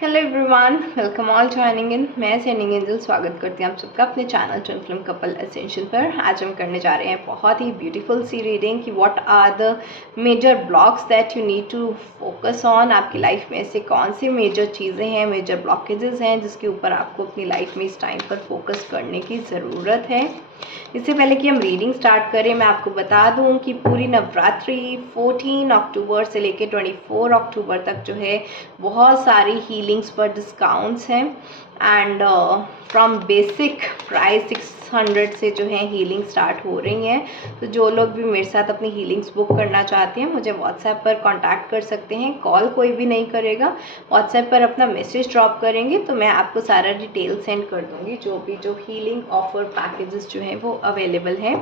Hello everyone, welcome all joining in. मैं sending angel स्वागत करती हूँ आप सबका अपने channel twin flame couple essential पर। आज हम करने जा रहे हैं बहुत ही ब्यूटीफुल सी रीडिंग कि what are the major blocks that you need to focus on. आपकी लाइफ में ऐसे कौन सी मेजर चीज़ें हैं, मेजर ब्लॉकेजेस हैं जिसके ऊपर आपको अपनी लाइफ में इस टाइम पर फोकस करने की ज़रूरत है। इससे पहले कि हम रीडिंग स्टार्ट करें, मैं आपको बता दूं कि पूरी नवरात्रि 14 अक्टूबर से लेकर 24 अक्टूबर तक जो है बहुत सारी हीलिंग्स पर डिस्काउंट्स हैं एंड फ्रॉम बेसिक प्राइस 600 से जो है हीलिंग स्टार्ट हो रही हैं। तो जो लोग भी मेरे साथ अपनी हीलिंग्स बुक करना चाहते हैं मुझे व्हाट्सएप पर कांटेक्ट कर सकते हैं। कॉल कोई भी नहीं करेगा, व्हाट्सएप पर अपना मैसेज ड्रॉप करेंगे तो मैं आपको सारा डिटेल सेंड कर दूंगी। जो हीलिंग ऑफर पैकेजेस जो हैं वो अवेलेबल हैं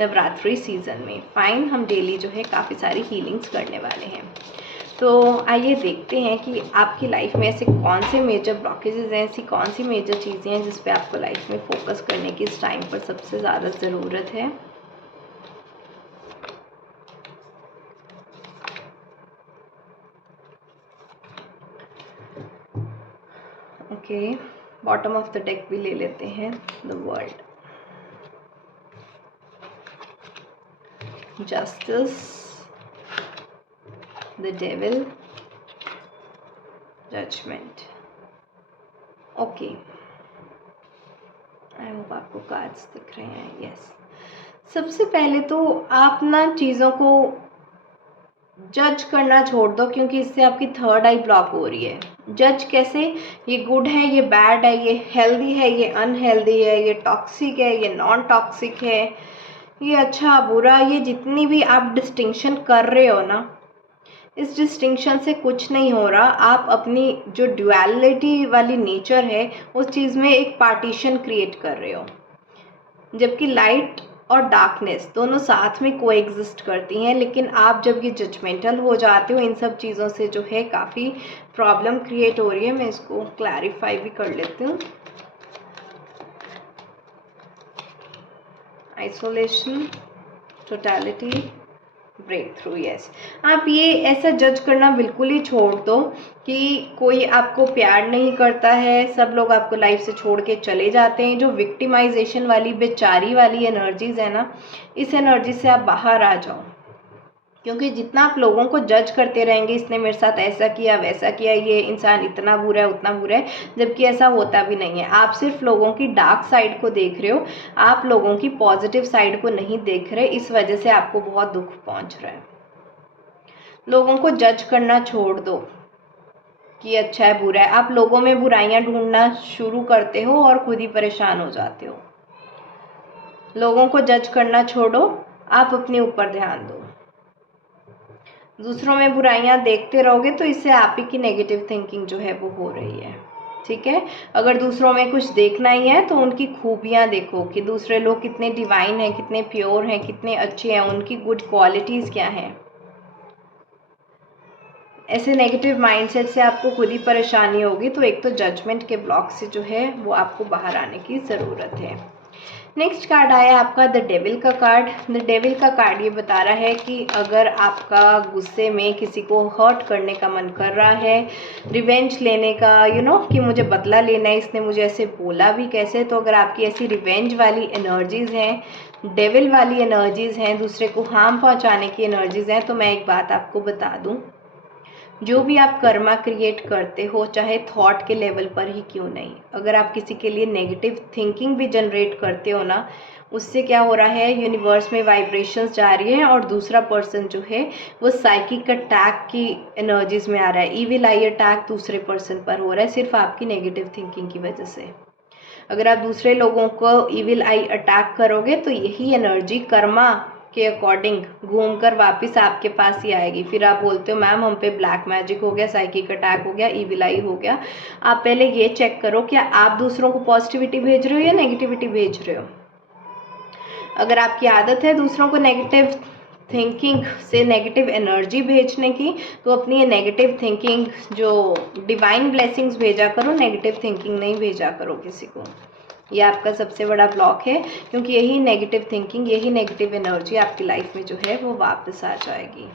नवरात्रि सीजन में। फाइन, हम डेली जो है काफ़ी सारी हीलिंग्स करने वाले हैं। तो आइए देखते हैं कि आपकी लाइफ में ऐसे कौन से मेजर ब्लॉकेजेस हैं, ऐसी कौन सी मेजर चीज़ें हैं जिस पे आपको लाइफ में फोकस करने की इस टाइम पर सबसे ज़्यादा ज़रूरत है। Okay, bottom of the deck भी ले लेते हैं। The world, justice, the devil, judgement. Okay, I hope आपको कार्ड्स दिख रहे हैं। यस, सबसे पहले तो आप ना चीज़ों को जज करना छोड़ दो, क्योंकि इससे आपकी थर्ड आई ब्लॉक हो रही है। जज कैसे? ये गुड है, ये बैड है, ये हेल्दी है, ये अनहेल्दी है, ये टॉक्सिक है, ये नॉन टॉक्सिक है, ये अच्छा बुरा, ये जितनी भी आप डिस्टिंक्शन कर रहे हो ना, इस डिस्टिंक्शन से कुछ नहीं हो रहा। आप अपनी जो ड्युअलिटी वाली नेचर है उस चीज़ में एक पार्टीशन क्रिएट कर रहे हो, जबकि लाइट और डार्कनेस दोनों साथ में कोएग्जिस्ट करती हैं। लेकिन आप जब ये जजमेंटल हो जाते हो, इन सब चीज़ों से जो है काफ़ी प्रॉब्लम क्रिएट हो रही है। मैं इसको क्लैरिफाई भी कर लेती हूँ। Isolation, totality, breakthrough. Yes, आप ये ऐसा जज करना बिल्कुल ही छोड़ दो कि कोई आपको प्यार नहीं करता है, सब लोग आपको लाइफ से छोड़ के चले जाते हैं। जो विक्टिमाइजेशन वाली बेचारी वाली एनर्जीज है ना, इस एनर्जी से आप बाहर आ जाओ। क्योंकि जितना आप लोगों को जज करते रहेंगे, इसने मेरे साथ ऐसा किया वैसा किया, ये इंसान इतना बुरा है उतना बुरा है, जबकि ऐसा होता भी नहीं है। आप सिर्फ लोगों की डार्क साइड को देख रहे हो, आप लोगों की पॉजिटिव साइड को नहीं देख रहे। इस वजह से आपको बहुत दुख पहुंच रहा है। लोगों को जज करना छोड़ दो कि अच्छा है बुरा है। आप लोगों में बुराइयां ढूंढना शुरू करते हो और खुद ही परेशान हो जाते हो। लोगों को जज करना छोड़ो, आप अपने ऊपर ध्यान दो। दूसरों में बुराइयां देखते रहोगे तो इससे आप ही की नेगेटिव थिंकिंग जो है वो हो रही है। ठीक है, अगर दूसरों में कुछ देखना ही है तो उनकी खूबियां देखो कि दूसरे लोग कितने डिवाइन हैं, कितने प्योर हैं, कितने अच्छे हैं, उनकी गुड क्वालिटीज़ क्या हैं। ऐसे नेगेटिव माइंडसेट से आपको खुद ही परेशानी होगी। तो एक तो जजमेंट के ब्लॉक से जो है वो आपको बाहर आने की ज़रूरत है। नेक्स्ट कार्ड आया आपका द डेविल का कार्ड। द डेविल का कार्ड ये बता रहा है कि अगर आपका गुस्से में किसी को हर्ट करने का मन कर रहा है, रिवेंज लेने का, कि मुझे बदला लेना है, इसने मुझे ऐसे बोला भी कैसे, तो अगर आपकी ऐसी रिवेंज वाली एनर्जीज़ हैं, डेविल वाली एनर्जीज़ हैं, दूसरे को हार्म पहुंचाने की एनर्जीज़ हैं, तो मैं एक बात आपको बता दूं, जो भी आप कर्मा क्रिएट करते हो, चाहे थॉट के लेवल पर ही क्यों नहीं, अगर आप किसी के लिए नेगेटिव थिंकिंग भी जनरेट करते हो ना, उससे क्या हो रहा है, यूनिवर्स में वाइब्रेशंस जा रही है और दूसरा पर्सन जो है वो साइकिक अटैक की एनर्जीज में आ रहा है। ईविल आई अटैक दूसरे पर्सन पर हो रहा है सिर्फ आपकी नेगेटिव थिंकिंग की वजह से। अगर आप दूसरे लोगों को ईविल आई अटैक करोगे तो यही एनर्जी कर्मा के अकॉर्डिंग घूमकर वापस आपके पास ही आएगी। फिर आप बोलते हो मैम हम पे ब्लैक मैजिक हो गया, साइकिक अटैक हो गया, ईविल आई हो गया। आप पहले ये चेक करो क्या आप दूसरों को पॉजिटिविटी भेज रहे हो या नेगेटिविटी भेज रहे हो। अगर आपकी आदत है दूसरों को नेगेटिव थिंकिंग से नेगेटिव एनर्जी भेजने की, तो अपनी ये नेगेटिव थिंकिंग जो डिवाइन ब्लेसिंग्स भेजा करो, नेगेटिव थिंकिंग नहीं भेजा करो किसी को। ये आपका सबसे बड़ा ब्लॉक है, क्योंकि यही नेगेटिव थिंकिंग, यही नेगेटिव एनर्जी आपकी लाइफ में जो है वो वापस आ जाएगी।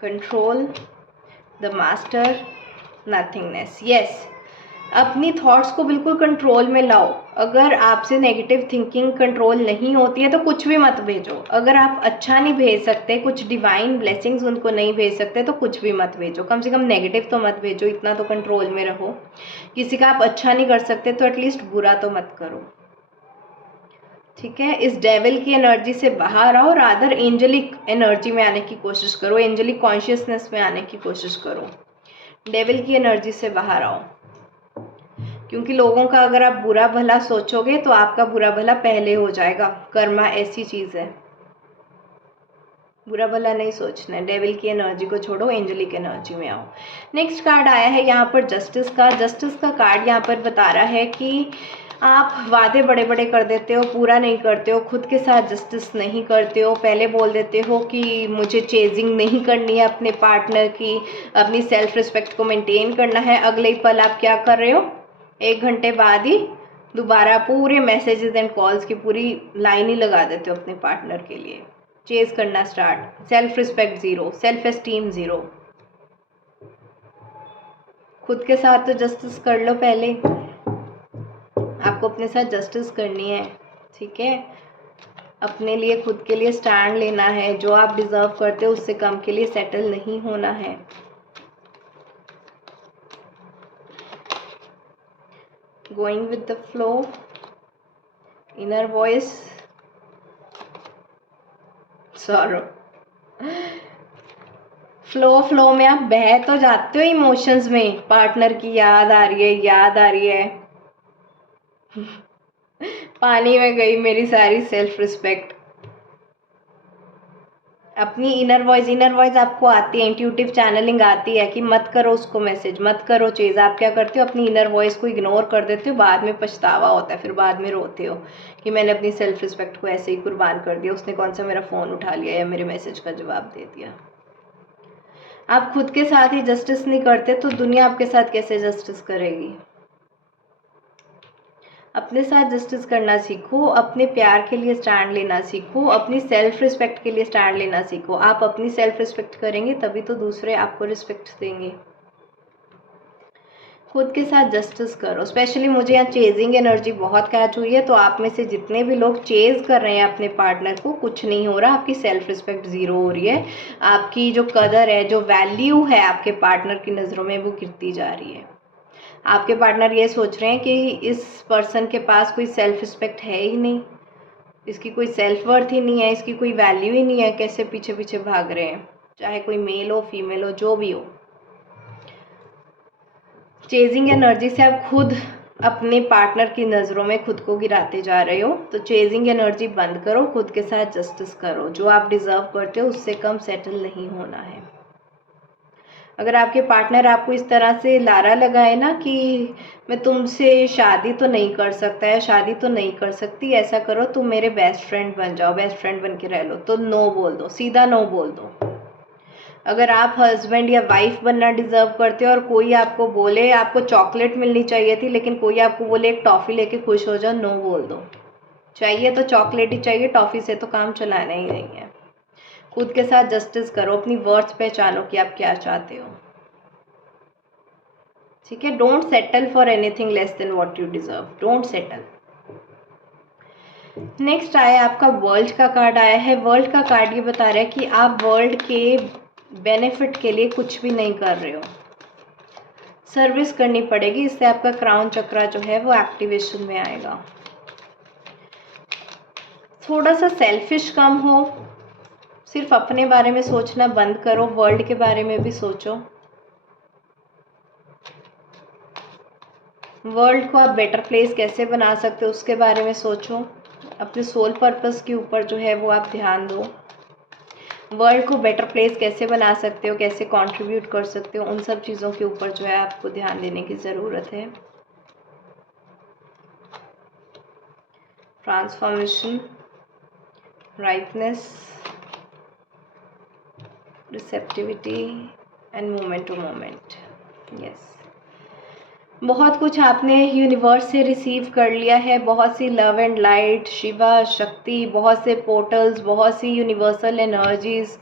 Control, the master, nothingness. Yes, अपनी थॉट्स को बिल्कुल कंट्रोल में लाओ। अगर आपसे नेगेटिव थिंकिंग कंट्रोल नहीं होती है तो कुछ भी मत भेजो। अगर आप अच्छा नहीं भेज सकते, कुछ डिवाइन ब्लेसिंग्स उनको नहीं भेज सकते तो कुछ भी मत भेजो। कम से कम नेगेटिव तो मत भेजो, इतना तो कंट्रोल में रहो। किसी का आप अच्छा नहीं कर सकते तो एटलीस्ट बुरा तो मत करो, ठीक है। इस डेविल की एनर्जी से बाहर आओ, रादर एंजलिक एनर्जी में आने की कोशिश करो, एंजलिक कॉन्शियसनेस में आने की कोशिश करो। डेविल की एनर्जी से बाहर आओ, क्योंकि लोगों का अगर आप बुरा भला सोचोगे तो आपका बुरा भला पहले हो जाएगा। कर्मा ऐसी चीज़ है, बुरा भला नहीं सोचना है। डेविल की एनर्जी को छोड़ो, एंजलिक एनर्जी में आओ। नेक्स्ट कार्ड आया है यहाँ पर जस्टिस का। जस्टिस का कार्ड यहाँ पर बता रहा है कि आप वादे बड़े बड़े कर देते हो, पूरा नहीं करते हो, खुद के साथ जस्टिस नहीं करते हो। पहले बोल देते हो कि मुझे चेजिंग नहीं करनी है अपने पार्टनर की, अपनी सेल्फ रिस्पेक्ट को मेंटेन करना है। अगले ही पल आप क्या कर रहे हो, 1 घंटे बाद ही दोबारा पूरे मैसेजेस एंड कॉल्स की पूरी लाइन ही लगा देते हो अपने पार्टनर के लिए। चेज करना start, self respect zero, self esteem zero. खुद के साथ तो जस्टिस कर लो पहले, आपको अपने साथ जस्टिस करनी है, ठीक है। अपने लिए, खुद के लिए स्टैंड लेना है। जो आप डिज़र्व करते हो उससे कम के लिए सेटल नहीं होना है। Going with the flow, inner voice, sorrow. Flow में आप बह तो जाते हो इमोशंस में, पार्टनर की याद आ रही है, याद आ रही है। पानी में गई मेरी सारी सेल्फ रिस्पेक्ट। अपनी इनर वॉइस आपको आती है, इंट्यूटिव चैनलिंग आती है कि मत करो उसको मैसेज, मत करो चीज़। आप क्या करते हो, अपनी इनर वॉइस को इग्नोर कर देते हो, बाद में पछतावा होता है, फिर बाद में रोते हो कि मैंने अपनी सेल्फ रिस्पेक्ट को ऐसे ही कुर्बान कर दिया, उसने कौन सा मेरा फ़ोन उठा लिया या मेरे मैसेज का जवाब दे दिया। आप खुद के साथ ही जस्टिस नहीं करते तो दुनिया आपके साथ कैसे जस्टिस करेगी। अपने साथ जस्टिस करना सीखो, अपने प्यार के लिए स्टैंड लेना सीखो, अपनी सेल्फ रिस्पेक्ट के लिए स्टैंड लेना सीखो। आप अपनी सेल्फ रिस्पेक्ट करेंगे तभी तो दूसरे आपको रिस्पेक्ट देंगे। खुद के साथ जस्टिस करो। स्पेशली मुझे यहाँ चेजिंग एनर्जी बहुत कैच हुई है, तो आप में से जितने भी लोग चेज कर रहे हैं अपने पार्टनर को, कुछ नहीं हो रहा, आपकी सेल्फ रिस्पेक्ट ज़ीरो हो रही है। आपकी जो कदर है, जो वैल्यू है आपके पार्टनर की नज़रों में, वो गिरती जा रही है। आपके पार्टनर ये सोच रहे हैं कि इस पर्सन के पास कोई सेल्फ रिस्पेक्ट है ही नहीं, इसकी कोई सेल्फ वर्थ ही नहीं है, इसकी कोई वैल्यू ही नहीं है, कैसे पीछे पीछे भाग रहे हैं, चाहे कोई मेल हो फीमेल हो जो भी हो। चेजिंग एनर्जी से आप खुद अपने पार्टनर की नज़रों में खुद को गिराते जा रहे हो, तो चेजिंग एनर्जी बंद करो, खुद के साथ जस्टिस करो। जो आप डिज़र्व करते हो उससे कम सेटल नहीं होना है। अगर आपके पार्टनर आपको इस तरह से लारा लगाए ना कि मैं तुमसे शादी तो नहीं कर सकता या शादी तो नहीं कर सकती, ऐसा करो तुम मेरे बेस्ट फ्रेंड बन जाओ, बेस्ट फ्रेंड बन के रह लो, तो नो बोल दो, सीधा नो बोल दो। अगर आप हस्बैंड या वाइफ बनना डिज़र्व करते हो और कोई आपको बोले आपको चॉकलेट मिलनी चाहिए थी, लेकिन कोई आपको बोले एक टॉफ़ी लेके खुश हो जाओ, नो बोल दो। चाहिए तो चॉकलेट ही चाहिए, टॉफ़ी से तो काम चलाना ही नहीं है। खुद के साथ जस्टिस करो, अपनी वर्थ पहचानो कि आप क्या चाहते हो, ठीक है। Don't settle for anything less than what you deserve, don't settle. Next आया आपका वर्ल्ड का कार्ड आया है। वर्ल्ड का कार्ड ये बता रहा है कि आप वर्ल्ड के बेनिफिट के लिए कुछ भी नहीं कर रहे हो, सर्विस करनी पड़ेगी, इससे आपका क्राउन चक्रा जो है वो एक्टिवेशन में आएगा। थोड़ा सा सेल्फिश कम हो, सिर्फ अपने बारे में सोचना बंद करो, वर्ल्ड के बारे में भी सोचो। वर्ल्ड को आप बेटर प्लेस कैसे बना सकते हो उसके बारे में सोचो। अपने सोल पर्पस के ऊपर जो है वो आप ध्यान दो। वर्ल्ड को बेटर प्लेस कैसे बना सकते हो, कैसे कंट्रीब्यूट कर सकते हो, उन सब चीज़ों के ऊपर जो है आपको ध्यान देने की ज़रूरत है। Transformation, rightness, receptivity and moment to moment. Yes, बहुत कुछ आपने यूनिवर्स से रिसीव कर लिया है, बहुत सी लव एंड लाइट, शिवा शक्ति, बहुत से पोर्टल्स, बहुत सी यूनिवर्सल एनर्जीज,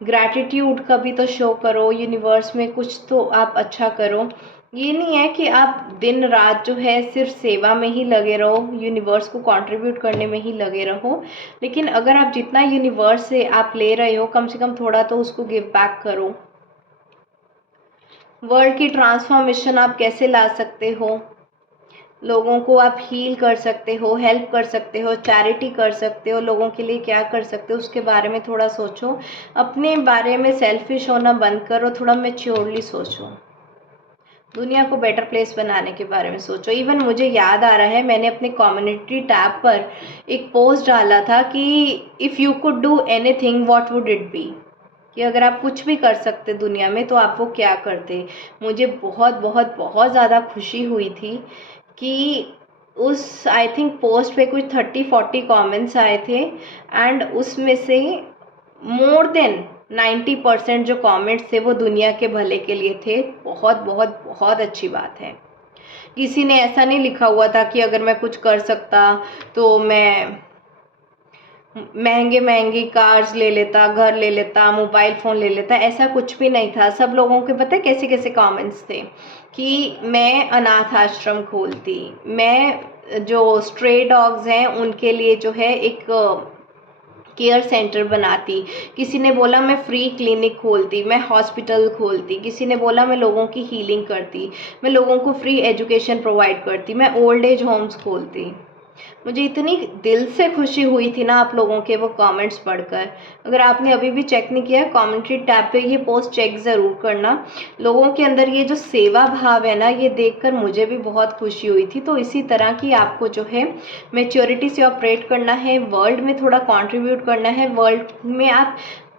ग्रैटिट्यूड का भी तो शो करो, यूनिवर्स में कुछ तो आप अच्छा करो। ये नहीं है कि आप दिन रात जो है सिर्फ सेवा में ही लगे रहो, यूनिवर्स को कंट्रीब्यूट करने में ही लगे रहो, लेकिन अगर आप जितना यूनिवर्स से आप ले रहे हो कम से कम थोड़ा तो उसको गिव बैक करो। वर्ल्ड की ट्रांसफॉर्मेशन आप कैसे ला सकते हो, लोगों को आप हील कर सकते हो, हेल्प कर सकते हो, चैरिटी कर सकते हो, लोगों के लिए क्या कर सकते हो उसके बारे में थोड़ा सोचो। अपने बारे में सेल्फिश होना बंद करो, थोड़ा मैच्योरली सोचो, दुनिया को बेटर प्लेस बनाने के बारे में सोचो। इवन मुझे याद आ रहा है, मैंने अपने कम्युनिटी टैब पर एक पोस्ट डाला था कि if you could do anything what would it be, कि अगर आप कुछ भी कर सकते दुनिया में तो आप वो क्या करते। मुझे बहुत बहुत बहुत ज़्यादा खुशी हुई थी कि उस आई थिंक पोस्ट पे कुछ 30-40 कमेंट्स आए थे एंड उसमें से मोर देन 90% जो कमेंट्स थे वो दुनिया के भले के लिए थे। बहुत बहुत बहुत अच्छी बात है। किसी ने ऐसा नहीं लिखा हुआ था कि अगर मैं कुछ कर सकता तो मैं महंगे महंगी कार्स ले लेता, घर ले लेता, मोबाइल फ़ोन ले लेता, ऐसा कुछ भी नहीं था। सब लोगों के पता है कैसे कैसे कमेंट्स थे कि मैं अनाथ आश्रम खोलती, मैं जो स्ट्रे डॉग्स हैं उनके लिए जो है एक केयर सेंटर बनाती, किसी ने बोला मैं फ्री क्लिनिक खोलती, मैं हॉस्पिटल खोलती, किसी ने बोला मैं लोगों की हीलिंग करती, मैं लोगों को फ्री एजुकेशन प्रोवाइड करती, मैं ओल्ड एज होम्स खोलती। मुझे इतनी दिल से खुशी हुई थी ना आप लोगों के वो कमेंट्स पढ़कर। अगर आपने अभी भी चेक नहीं किया, कमेंट्री टैब पे ये पोस्ट चेक ज़रूर करना। लोगों के अंदर ये जो सेवा भाव है ना, ये देखकर मुझे भी बहुत खुशी हुई थी। तो इसी तरह की आपको जो है मैच्योरिटी से ऑपरेट करना है, वर्ल्ड में थोड़ा कंट्रीब्यूट करना है, वर्ल्ड में आप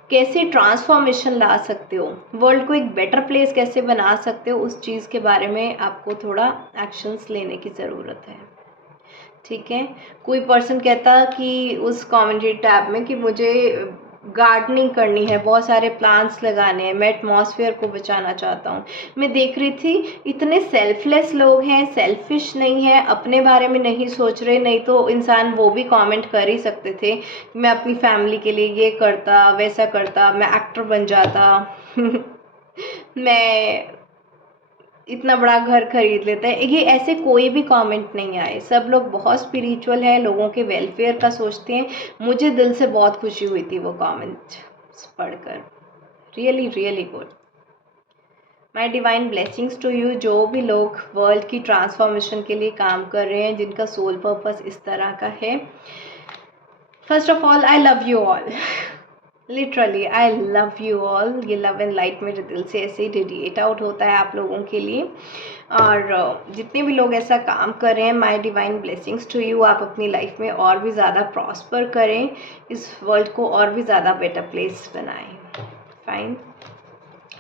कैसे ट्रांसफॉर्मेशन ला सकते हो, वर्ल्ड को एक बेटर प्लेस कैसे बना सकते हो, उस चीज़ के बारे में आपको थोड़ा एक्शंस लेने की ज़रूरत है। ठीक है। कोई पर्सन कहता कि उस कमेंट्री टैब में कि मुझे गार्डनिंग करनी है, बहुत सारे प्लांट्स लगाने हैं, मैं एटमॉस्फेयर को बचाना चाहता हूँ। मैं देख रही थी इतने सेल्फलेस लोग हैं, सेल्फिश नहीं है, अपने बारे में नहीं सोच रहे। नहीं तो इंसान वो भी कमेंट कर ही सकते थे, मैं अपनी फैमिली के लिए ये करता, वैसा करता, मैं एक्टर बन जाता मैं इतना बड़ा घर खरीद लेता है। ये ऐसे कोई भी कमेंट नहीं आए। सब लोग बहुत स्पिरिचुअल हैं, लोगों के वेलफेयर का सोचते हैं। मुझे दिल से बहुत खुशी हुई थी वो कमेंट पढ़कर। Really really good. My divine blessings to you. जो भी लोग वर्ल्ड की ट्रांसफॉर्मेशन के लिए काम कर रहे हैं, जिनका सोल पर्पस इस तरह का है, first of all I love you all. Literally I love you all. ये लव एंड लाइट मेरे दिल से ऐसे ही रेडिएट आउट होता है आप लोगों के लिए। और जितने भी लोग ऐसा काम कर रहे हैं, my divine blessings to you. आप अपनी लाइफ में और भी ज़्यादा प्रॉस्पर करें, इस वर्ल्ड को और भी ज़्यादा बेटर प्लेस बनाएं। फाइन।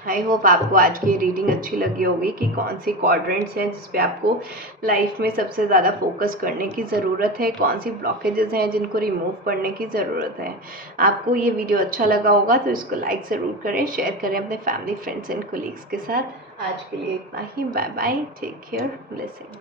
आई होप आपको आज की रीडिंग अच्छी लगी होगी कि कौन सी क्वाड्रेंट्स हैं जिस पे आपको लाइफ में सबसे ज़्यादा फोकस करने की ज़रूरत है, कौन सी ब्लॉकेजेस हैं जिनको रिमूव करने की ज़रूरत है। आपको ये वीडियो अच्छा लगा होगा तो इसको लाइक ज़रूर करें, शेयर करें अपने फैमिली, फ्रेंड्स एंड कोलीग्स के साथ। आज के लिए इतना ही। Bye bye, take care, blessings.